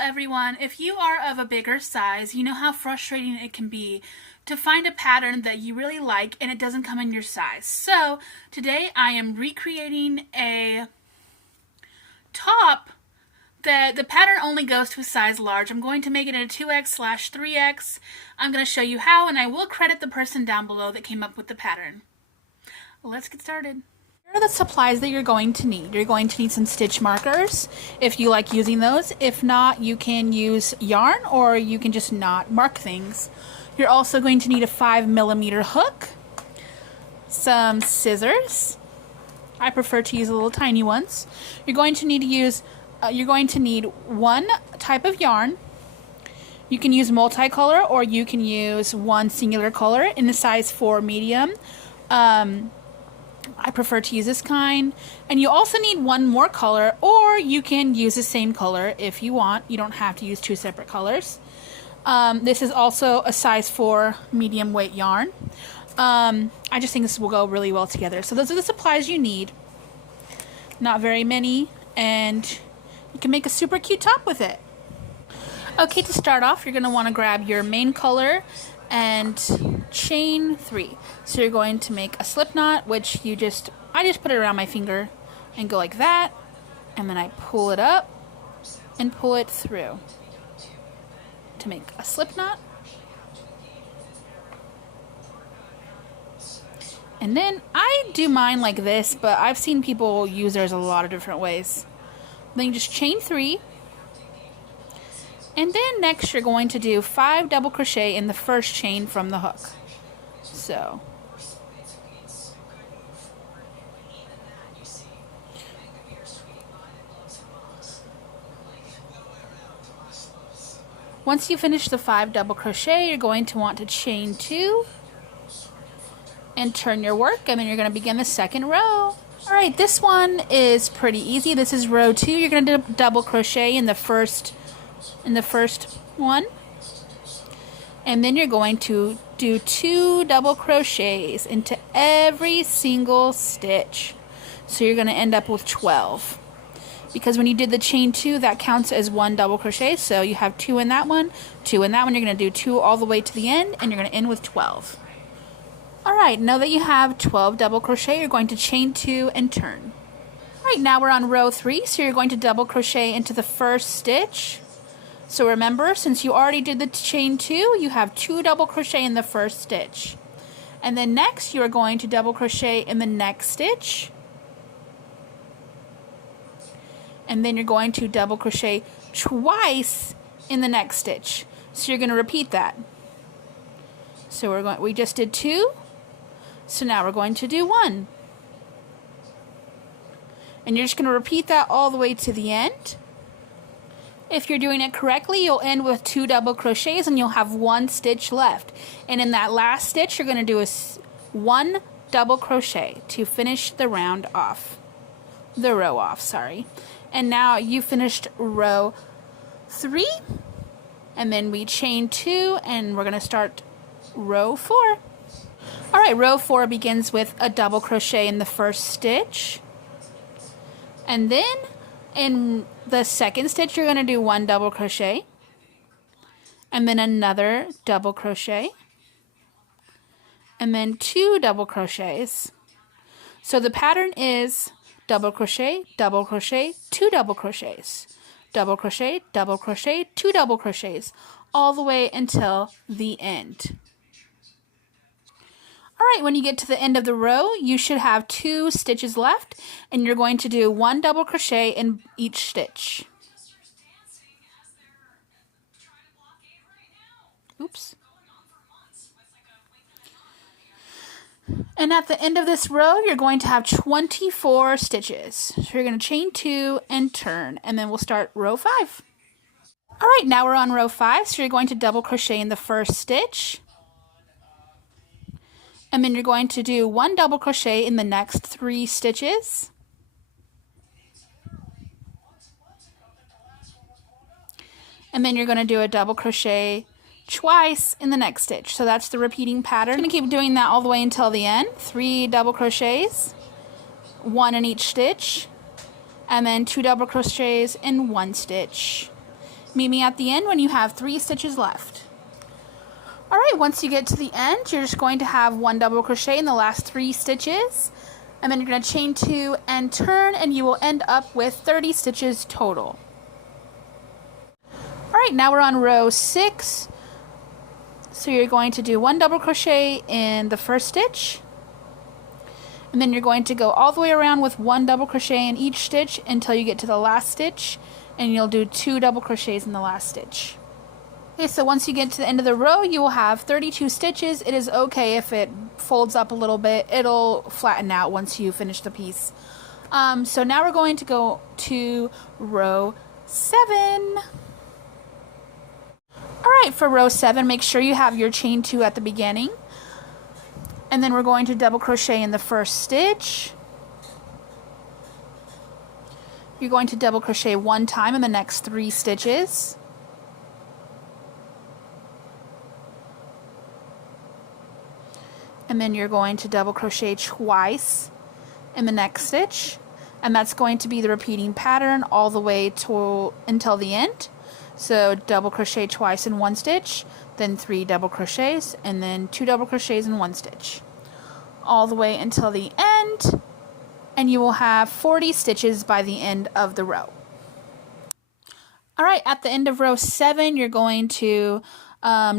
everyone. If you are of a bigger size, you know how frustrating it can be to find a pattern that you really like and it doesn't come in your size. So today I am recreating a top that the pattern only goes to a size large. I'm going to make it in a 2x/3x. I'm going to show you how, and I will credit the person down below that came up with the pattern. Let's get started. Here are the supplies that you're going to need. You're going to need some stitch markers if you like using those. If not, you can use yarn or you can just not mark things. You're also going to need a 5mm hook, some scissors. I prefer to use the little tiny ones. You're going to need one type of yarn. You can use multicolor or you can use one singular color in the size 4 medium. I prefer to use this kind. And you also need one more color, or you can use the same color if you want. You don't have to use two separate colors. This is also a size 4 medium weight yarn. I just think this will go really well together. So those are the supplies you need. Not very many, and you can make a super cute top with it. Okay, to start off, you're going to want to grab your main color and chain 3. So you're going to make a slip knot, which I just put it around my finger and go like that, and then I pull it up and pull it through to make a slip knot. And then I do mine like this, but I've seen people use theirs a lot of different ways. Then you just chain 3. And then next you're going to do 5 double crochet in the first chain from the hook. So once you finish the 5 double crochet, you're going to want to chain 2 and turn your work, and then you're going to begin the second row. Alright, this one is pretty easy. This is row 2. You're going to do double crochet in the first one, and then you're going to do 2 double crochets into every single stitch. So you're going to end up with 12, because when you did the chain 2, that counts as 1 double crochet. So you have 2 in that one, 2 in that one. You're going to do 2 all the way to the end, and you're going to end with 12. Alright, now that you have 12 double crochet, you're going to chain 2 and turn. Alright, now we're on row 3, so you're going to double crochet into the first stitch. So remember, since you already did the chain 2, you have 2 double crochet in the first stitch. And then next, you are going to double crochet in the next stitch. And then you're going to double crochet twice in the next stitch. So you're going to repeat that. So we just did 2. So now we're going to do 1. And you're just going to repeat that all the way to the end. If you're doing it correctly, you'll end with 2 double crochets and you'll have 1 stitch left. And in that last stitch, you're going to do 1 double crochet to finish the row off, sorry. And now you finished row 3, and then we chain 2, and we're going to start row 4. Alright, row 4 begins with a double crochet in the first stitch, and then in the second stitch you're going to do 1 double crochet, and then another double crochet, and then 2 double crochets. So the pattern is double crochet, 2 double crochets, double crochet, 2 double crochets, all the way until the end. Alright, when you get to the end of the row, you should have 2 stitches left, and you're going to do 1 double crochet in each stitch. Oops. And at the end of this row, you're going to have 24 stitches. So you're going to chain 2 and turn, and then we'll start row 5. Alright, now we're on row 5, so you're going to double crochet in the first stitch. And then you're going to do 1 double crochet in the next 3 stitches. And then you're going to do a double crochet twice in the next stitch. So that's the repeating pattern. I'm going to keep doing that all the way until the end. 3 double crochets, 1 in each stitch, and then 2 double crochets in 1 stitch. Meet me at the end when you have 3 stitches left. Alright, once you get to the end, you're just going to have 1 double crochet in the last 3 stitches, and then you're going to chain 2 and turn, and you will end up with 30 stitches total. Alright, now we're on row 6. So you're going to do 1 double crochet in the first stitch, and then you're going to go all the way around with 1 double crochet in each stitch until you get to the last stitch, and you'll do 2 double crochets in the last stitch. Okay, so once you get to the end of the row, you will have 32 stitches. It is okay if it folds up a little bit. It'll flatten out once you finish the piece. So now we're going to go to row 7. Alright, for row 7, make sure you have your chain 2 at the beginning. And then we're going to double crochet in the first stitch. You're going to double crochet 1 time in the next 3 stitches. And then you're going to double crochet twice in the next stitch. And that's going to be the repeating pattern all the way until the end. So double crochet twice in 1 stitch, then 3 double crochets, and then 2 double crochets in 1 stitch. All the way until the end, and you will have 40 stitches by the end of the row. Alright, at the end of row 7, you're going to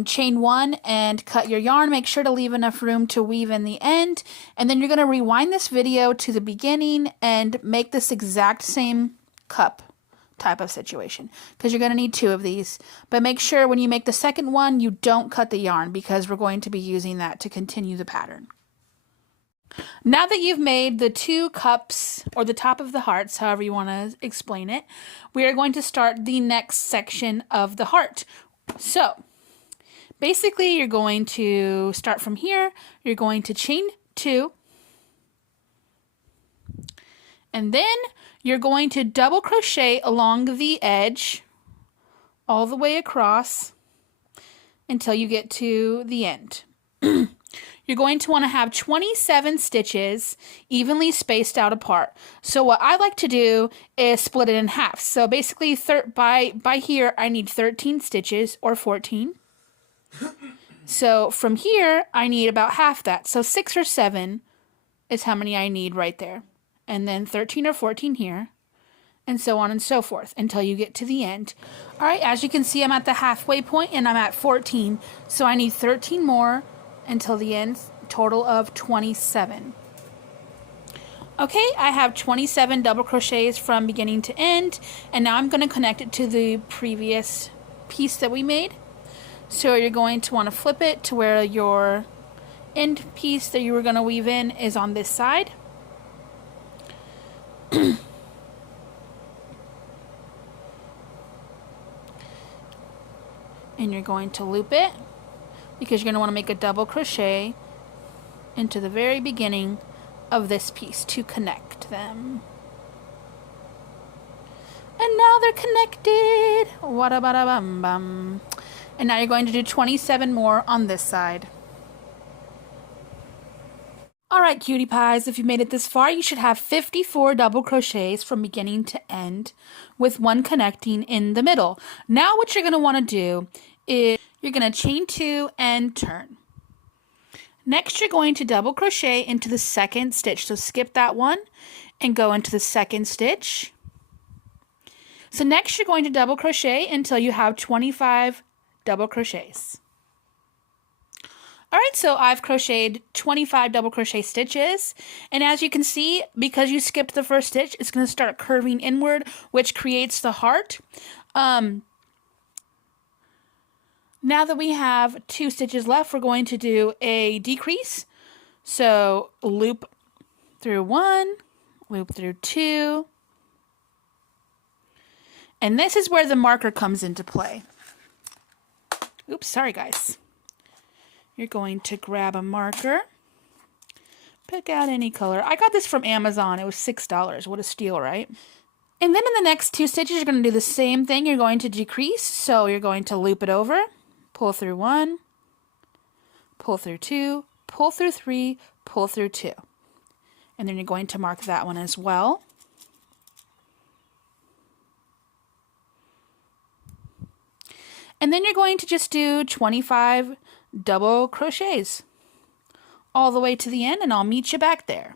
chain 1 and cut your yarn. Make sure to leave enough room to weave in the end, and then you're going to rewind this video to the beginning and make this exact same cup type of situation, because you're going to need 2 of these. But make sure when you make the second one, you don't cut the yarn, because we're going to be using that to continue the pattern. Now that you've made the 2 cups, or the top of the hearts, however you want to explain it, we are going to start the next section of the heart. So basically you're going to start from here. You're going to chain 2, and then you're going to double crochet along the edge all the way across until you get to the end. You're going to want to have 27 stitches evenly spaced out apart. So what I like to do is split it in half. So basically by here I need 13 stitches, or 14. So from here I need about half that. So 6 or 7 is how many I need right there. And then 13 or 14 here, and so on and so forth until you get to the end. Alright, as you can see, I'm at the halfway point and I'm at 14, so I need 13 more until the end, total of 27. Okay, I have 27 double crochets from beginning to end, and now I'm going to connect it to the previous piece that we made. So you're going to want to flip it to where your end piece that you were going to weave in is on this side. And you're going to loop it, because you're going to want to make a double crochet into the very beginning of this piece to connect them. And now they're connected. Wada bada bum bum. And now you're going to do 27 more on this side. Alright, cutie pies, if you made it this far, you should have 54 double crochets from beginning to end, with 1 connecting in the middle. Now what you're going to want to do is you're going to chain 2 and turn. Next, you're going to double crochet into the second stitch. So skip that one and go into the second stitch. So next, you're going to double crochet until you have 25 double crochets. Alright, so I've crocheted 25 double crochet stitches, and as you can see, because you skipped the first stitch, it's going to start curving inward, which creates the heart. Now that we have 2 stitches left, we're going to do a decrease. So loop through 1, loop through 2, and this is where the marker comes into play. Oops, sorry guys. You're going to grab a marker, pick out any color. I got this from Amazon. It was $6. What a steal, right? And then in the next 2 stitches, you're going to do the same thing. You're going to decrease. So you're going to loop it over, pull through 1, pull through 2, pull through 3, pull through 2. And then you're going to mark that one as well. And then you're going to just do 25 double crochets all the way to the end, and I'll meet you back there.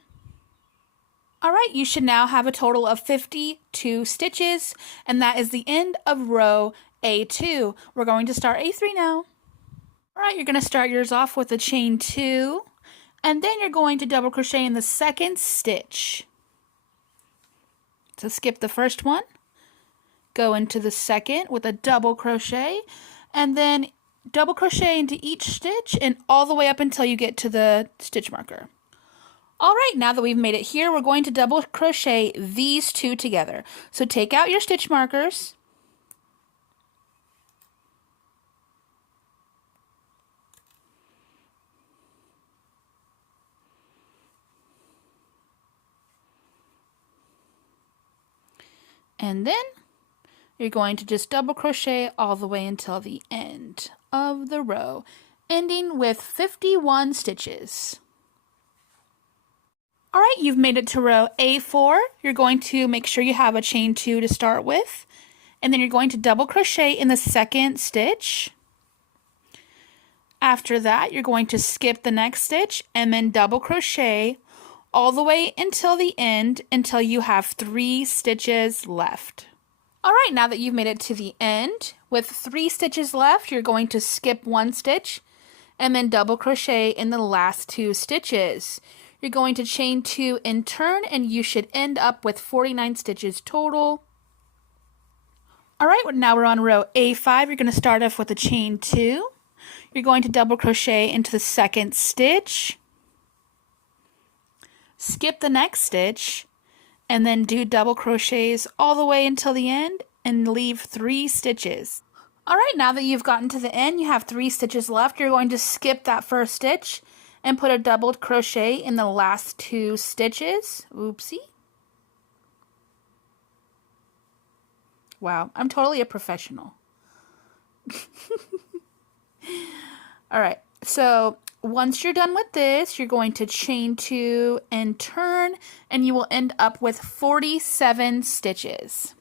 All right, you should now have a total of 52 stitches, and that is the end of row A2. We're going to start A3 now. All right, you're going to start yours off with a chain 2, and then you're going to double crochet in the second stitch. So skip the first one, go into the second with a double crochet, and then double crochet into each stitch and all the way up until you get to the stitch marker. All right, now that we've made it here, we're going to double crochet these two together. So take out your stitch markers. And then you're going to just double crochet all the way until the end of the row, ending with 51 stitches. All right, you've made it to row A4. You're going to make sure you have a chain 2 to start with, and then you're going to double crochet in the second stitch. After that, you're going to skip the next stitch and then double crochet all the way until the end until you have 3 stitches left. All right, now that you've made it to the end with 3 stitches left, you're going to skip 1 stitch and then double crochet in the last 2 stitches. You're going to chain 2 and turn, and you should end up with 49 stitches total. All right, now we're on row A5. You're going to start off with a chain 2. You're going to double crochet into the second stitch, skip the next stitch, and then do double crochets all the way until the end and leave 3 stitches. All right, now that you've gotten to the end, you have 3 stitches left. You're going to skip that first stitch and put a double crochet in the last 2 stitches. Oopsie. Wow, I'm totally a professional. All right, so once you're done with this, you're going to chain 2 and turn, and you will end up with 47 stitches.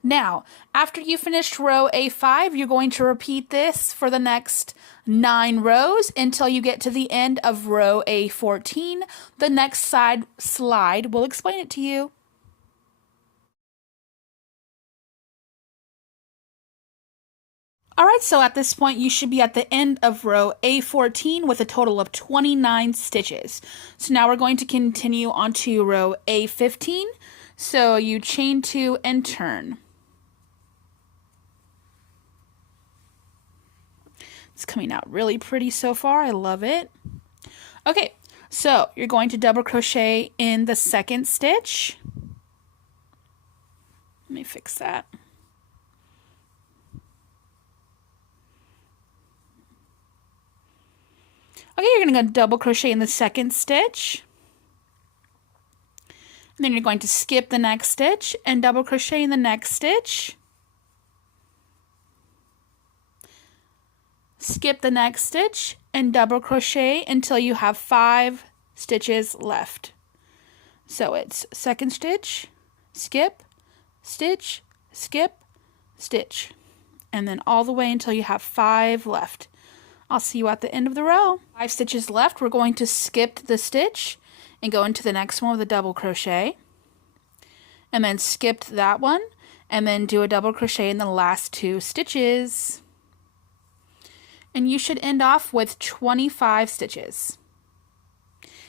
Now, after you finished row A5, you're going to repeat this for the next 9 rows until you get to the end of row A14. The next slide will explain it to you. All right, so at this point, you should be at the end of row A14 with a total of 29 stitches. So now we're going to continue on to row A15. So you chain 2 and turn. It's coming out really pretty so far. I love it. Okay, so you're going to double crochet in the second stitch. Let me fix that. Okay, you're going to go double crochet in the second stitch. And then you're going to skip the next stitch and double crochet in the next stitch. Skip the next stitch and double crochet until you have 5 stitches left. So it's second stitch, skip, stitch, skip, stitch, and then all the way until you have 5 left. I'll see you at the end of the row. 5 stitches left. We're going to skip the stitch and go into the next one with a double crochet, and then skip that one and then do a double crochet in the last 2 stitches. And you should end off with 25 stitches.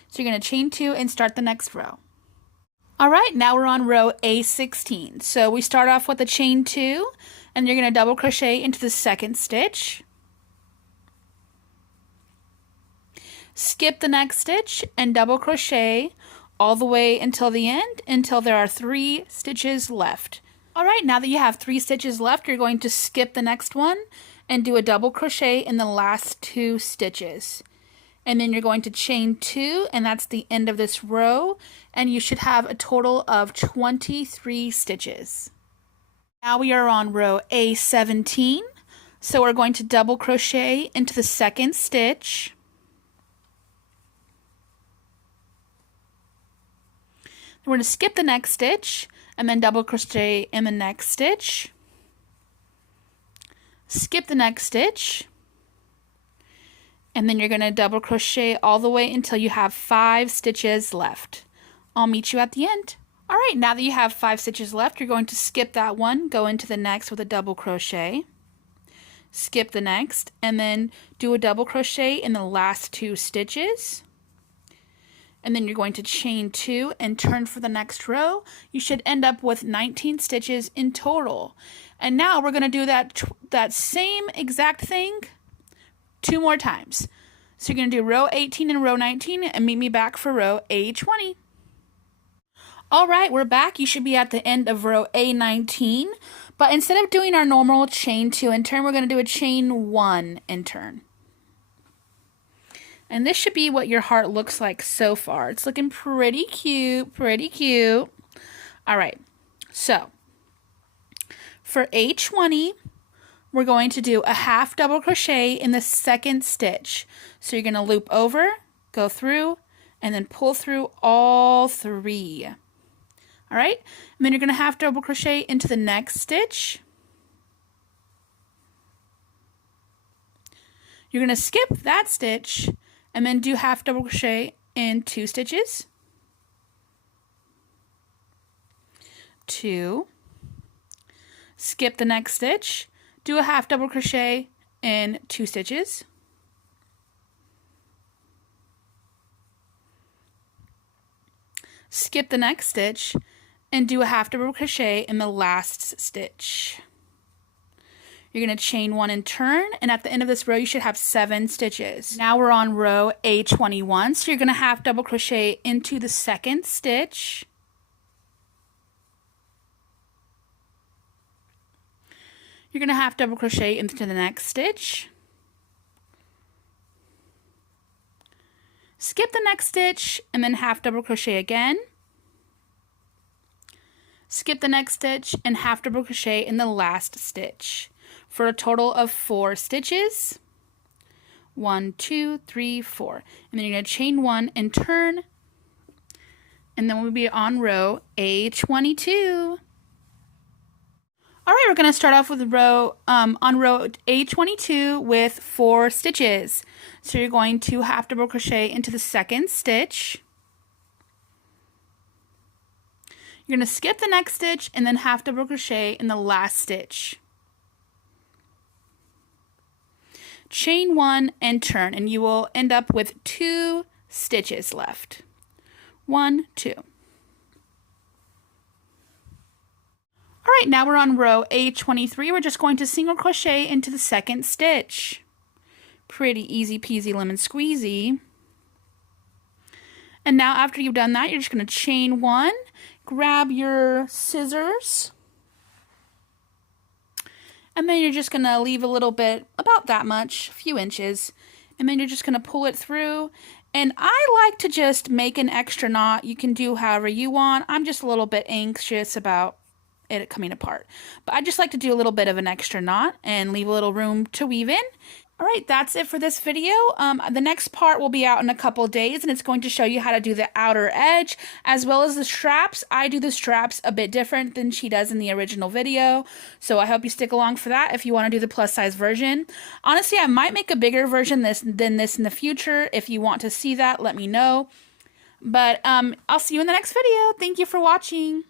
So you're going to chain 2 and start the next row. All right, now we're on row A16. So we start off with a chain 2, and you're going to double crochet into the second stitch. Skip the next stitch and double crochet all the way until the end, until there are 3 stitches left. All right, now that you have 3 stitches left, you're going to skip the next one and do a double crochet in the last 2 stitches. And then you're going to chain 2, and that's the end of this row, and you should have a total of 23 stitches. Now we are on row A17, so we're going to double crochet into the second stitch. We're going to skip the next stitch and then double crochet in the next stitch. skip the next stitch, and then you're going to double crochet all the way until you have 5 stitches left. I'll meet you at the end. All right, now that you have 5 stitches left, you're going to skip that one, go into the next with a double crochet, skip the next, and then do a double crochet in the last 2 stitches. And then you're going to chain 2 and turn for the next row. You should end up with 19 stitches in total. And now we're going to do that same exact thing 2 more times. So you're going to do row 18 and row 19 and meet me back for row A20. All right, we're back. You should be at the end of row A19. But instead of doing our normal chain 2 and turn, we're going to do a chain 1 and turn. And this should be what your heart looks like so far. It's looking pretty cute, pretty cute. All right, so for A20, we're going to do a half double crochet in the second stitch. So you're going to loop over, go through, and then pull through all 3. All right, and then you're going to half double crochet into the next stitch. You're going to skip that stitch and then do half double crochet in 2 stitches. 2. Skip the next stitch, do a half double crochet in 2 stitches. Skip the next stitch and do a half double crochet in the last stitch. You're going to chain 1 and turn, and at the end of this row you should have 7 stitches. Now we're on row A21, so you're going to half double crochet into the second stitch. You're going to half double crochet into the next stitch. Skip the next stitch and then half double crochet again. Skip the next stitch and half double crochet in the last stitch for a total of 4 stitches. 1, 2, 3, 4. And then you're going to chain 1 and turn, and then we'll be on row A22. All right, we're going to start off with row on row A22 with 4 stitches. So you're going to half double crochet into the second stitch. You're going to skip the next stitch and then half double crochet in the last stitch. Chain 1 and turn, and you will end up with 2 stitches left. 1, 2. All right, now we're on row A23. We're just going to single crochet into the second stitch. Pretty easy peasy lemon squeezy. And now after you've done that, you're just going to chain 1, grab your scissors, and then you're just going to leave a little bit, about that much, a few inches, and then you're just going to pull it through. And I like to just make an extra knot. You can do however you want. I'm just a little bit anxious about it coming apart, but I just like to do a little bit of an extra knot and leave a little room to weave in. All right, that's it for this video. The next part will be out in a couple days, and it's going to show you how to do the outer edge as well as the straps. I do the straps a bit different than she does in the original video, so I hope you stick along for that if you want to do the plus size version. Honestly, I might make a bigger version than this in the future. If you want to see that, let me know. But I'll see you in the next video. Thank you for watching.